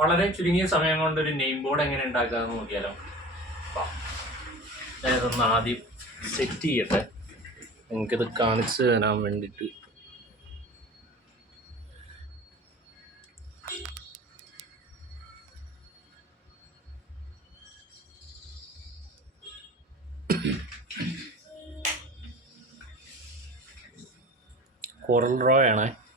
വളരെ ചുരുങ്ങിയ സമയം കൊണ്ട് ഒരു നെയിം ബോർഡ് എങ്ങനെ ഉണ്ടാക്കാമെന്ന് നോക്കിയാലോ. വാ. ഞാനിതൊന്ന് ആദ്യം സെറ്റ് ചെയ്യട്ടെ. നിങ്ങൾക്കിത് കാണിച്ചു തരാൻ വേണ്ടിയിട്ട് കോറൽ റോ ആണേ.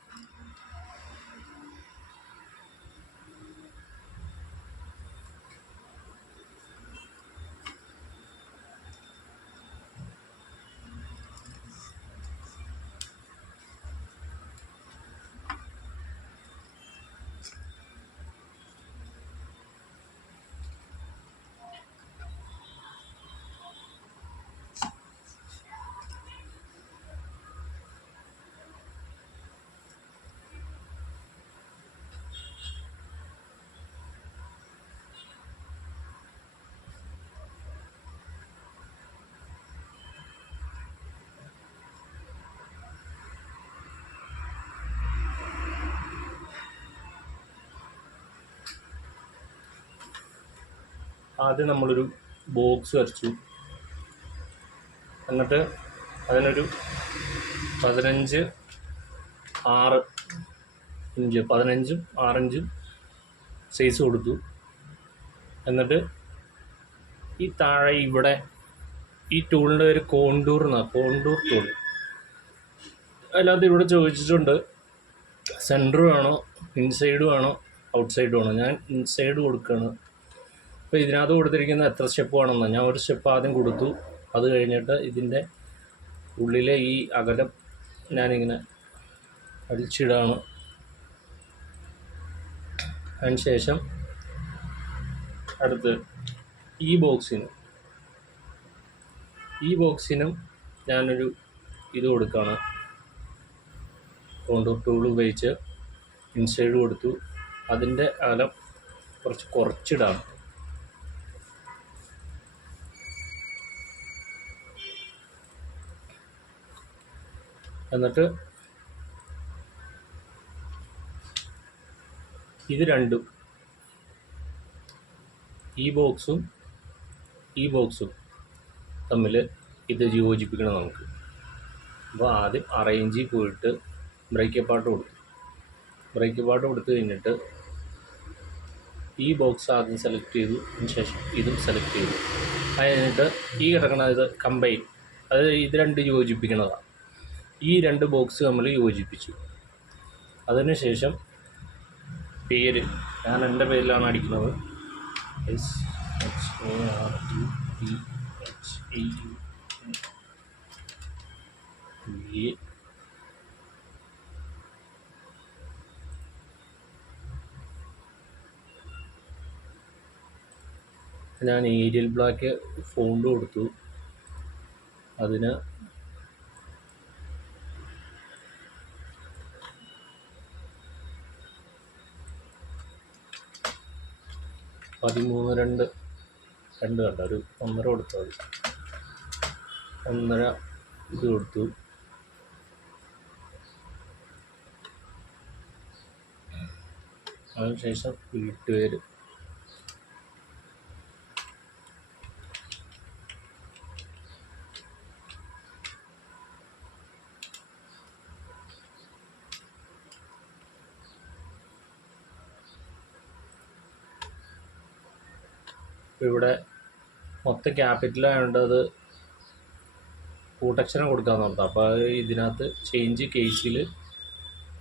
ആദ്യം നമ്മളൊരു ബോക്സ് വരച്ചു. എന്നിട്ട് അതിനൊരു പതിനഞ്ച് ആറ് ഇഞ്ച് പതിനഞ്ചും ആറിഞ്ചും സൈസ് കൊടുത്തു. എന്നിട്ട് ഈ താഴെ ഇവിടെ ഈ ടൂളിന്റെ പേര് കോണ്ടൂർ എന്നാണ് കോണ്ടൂർ ടൂൾ അല്ലാതെ ഇവിടെ ചോദിച്ചിട്ടുണ്ട്. സെന്റർ വേണോ ഇൻസൈഡ് വേണോ ഔട്ട്സൈഡ് വേണോ? ഞാൻ ഇൻസൈഡ് കൊടുക്കുകയാണ് അപ്പോൾ ഇതിനകത്ത് കൊടുത്തിരിക്കുന്ന എത്ര സ്റ്റെപ്പ് വേണമെന്ന് ഞാൻ ഒരു സ്റ്റെപ്പ് ആദ്യം കൊടുത്തു. അത് കഴിഞ്ഞിട്ട് ഇതിന്റെ ഉള്ളിലെ ഈ അകലം ഞാനിങ്ങനെ അടിച്ചിടാണ്. അതിന് ശേഷം അടുത്ത് ഈ ബോക്സിന് ഈ ബോക്സിനും ഞാനൊരു ഇത് കൊടുക്കുകയാണ് കോണ്ടൂർ ടൂൾ ഉപയോഗിച്ച് ഇൻസൈഡ് കൊടുത്തു. അതിന്റെ അകലം കുറച്ച് കുറച്ചിടാണ്. എന്നിട്ട് ഇത് രണ്ടും ഈ ബോക്സും ഈ ബോക്സും തമ്മിൽ ഇത് യോജിപ്പിക്കണം നമുക്ക്. അപ്പോൾ ആദ്യം അറേഞ്ചിൽ പോയിട്ട് ബ്രേക്ക് പാട്ട് കൊടുത്തു. ബ്രേക്ക് പാട്ട് കൊടുത്തു കഴിഞ്ഞിട്ട് ഈ ബോക്സ് ആദ്യം സെലക്ട് ചെയ്തു ശേഷം ഇതും സെലക്ട് ചെയ്തു. അത് കഴിഞ്ഞിട്ട് ഈ കിടക്കണ ഇത് കമ്പൈൻ അത് ഇത് രണ്ട് യോജിപ്പിക്കുന്നതാണ് ഈ രണ്ട് ബോക്സ് നമ്മൾ യോജിപ്പിച്ചു. അതിനുശേഷം പേര് ഞാൻ എന്റെ പേരിലാണ് അടിക്കുന്നത്. S H A R T P H A A ഞാൻ ഏരിയൽ ബ്ലാക്ക് ഫോണ്ട് കൊടുത്തു. അതിന് പതിമൂന്ന് രണ്ട് രണ്ട് കണ്ട? ഒരു ഒന്നര കൊടുത്താൽ മതി. ഒന്നര ഇത് കൊടുത്തു. അതിനുശേഷം വീട്ടുപേര്. ഇപ്പം ഇവിടെ മൊത്തം ക്യാപിറ്റൽ ആയതുകൊണ്ട് കൂട്ടക്ഷരം കൊടുക്കാമെന്ന് പറഞ്ഞു അപ്പോൾ അത് ഇതിനകത്ത് ചേഞ്ച് കേസിൽ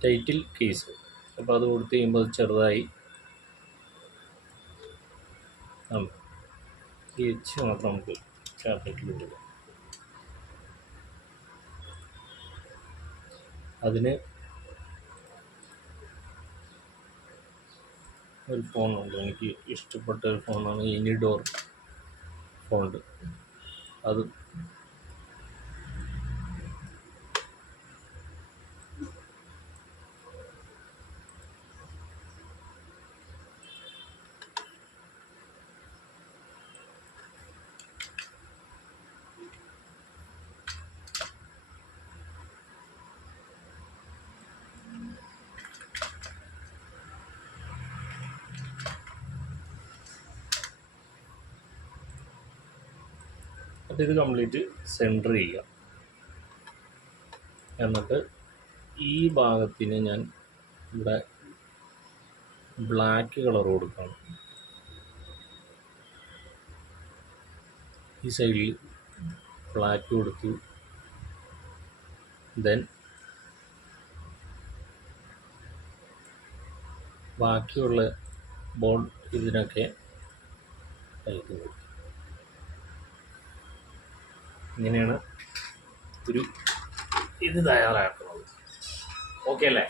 ടൈറ്റിൽ കേസ് അപ്പോൾ അത് കൊടുത്ത് കഴിയുമ്പോൾ അത് ചെറുതായി. എച്ച് മാത്രം നമുക്ക് ക്യാപിറ്റൽ കൊടുക്കാം അതിന് ഒരു ഫോണുണ്ട്. എനിക്ക് ഇഷ്ടപ്പെട്ട ഒരു ഫോണാണ് ഇനിഡോർ ഫോണ്ട് അത് എന്നിട്ട് ഇത് കംപ്ലീറ്റ് സെന്റർ ചെയ്യുക. എന്നിട്ട് ഈ ഭാഗത്തിന് ഞാൻ ഇവിടെ ബ്ലാക്ക് കളർ കൊടുക്കണം. ഈ സൈഡിൽ ബ്ലാക്ക് കൊടുത്തു. ദെൻ ബാക്കിയുള്ള ബോൾ ഇതിനൊക്കെ കൊടുത്തു ഇങ്ങനെയാണ് ഒരു ഇത് തയ്യാറാക്കുന്നത്. ഓക്കെ അല്ലേ?